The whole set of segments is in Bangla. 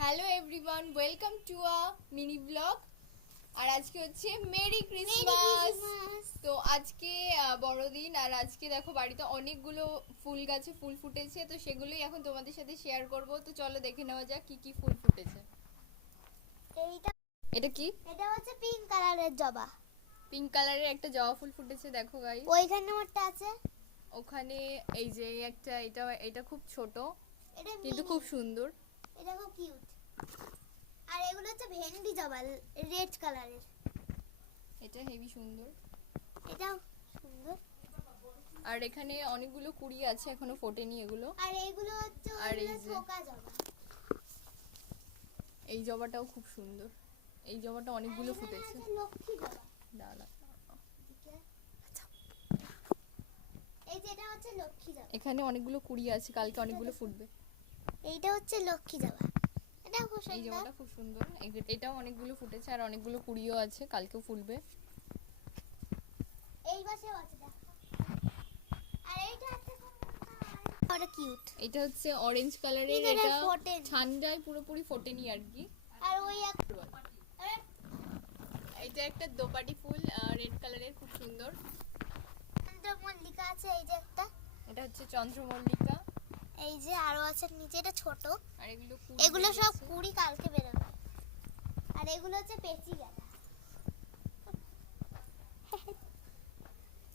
Hello everyone, welcome to a mini blog. আর আজকে হচ্ছে মেরি ক্রিসমাস। তো আজকে বড়দিন, আর আজকে দেখো বাড়িতে অনেকগুলো ফুল গাছে ফুল ফুটেছে, তো সেগুলোই এখন তোমাদের সাথে শেয়ার করব। তো চলো দেখে নেওয়া যাক কি কি ফুল ফুটেছে। এটা কি? এটা হচ্ছে পিঙ্ক কালারের জবা। পিঙ্ক কালারের একটা জবা ফুল ফুটেছে, দেখো গাইস। ওইখানে একটা আছে, ওখানে এই যে একটা, এটা খুব ছোট এটা কিন্তু খুব সুন্দর। এটা খুব কিউট। আর এগুলো হচ্ছে ভেন্ডি জবা, রেড কালারের। এটা হেভি সুন্দর, এটাও সুন্দর। আর এখানে অনেকগুলো কুড়ি আছে, এখনো ফোটেনি এগুলো। আর এগুলো হচ্ছে আর এই যে থোকা জবা। এই জবাটাও খুব সুন্দর, এই জবাটা অনেকগুলো ফুটেছে। লক্ষ্মী জবা। ডালা এই যে এটা হচ্ছে লক্ষ্মী জবা। এখানে অনেকগুলো কুড়ি আছে, কালকে অনেকগুলো ফুটবে। এইটা হচ্ছে লক্ষ্মী জবা। এটা খুব এই সুন্দর। জবাটা খুব সুন্দর, এটাও অনেকগুলো ফুটেছে আর অনেকগুলো কুড়িও আছে, কালকেও ফুটবে। এই পাশেও আছে দেখো। আর এইটা একটা ওটা কিউট। এটা হচ্ছে অরেঞ্জ কালারের, এটা ঠান্ডায় পুরোপুরি ফোটেনি আর কি। আর ওই এটা একটা দোপাটি ফুল, রেড কালারের, খুব সুন্দর। চন্দ্রমল্লিকা আছে, এই যে একটা। এটা হচ্ছে চন্দ্রমল্লিকা। এই যে আরো আছে নিচে, এটা ছোট। আর এগুলো সব কুড়ি কালকে বেরোবে। আর এগুলো হচ্ছে পেঁচি গাঁদা।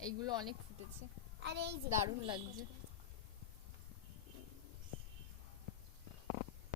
এইগুলো অনেক ফুটেছে, আর এই যে দারুণ লাগছে।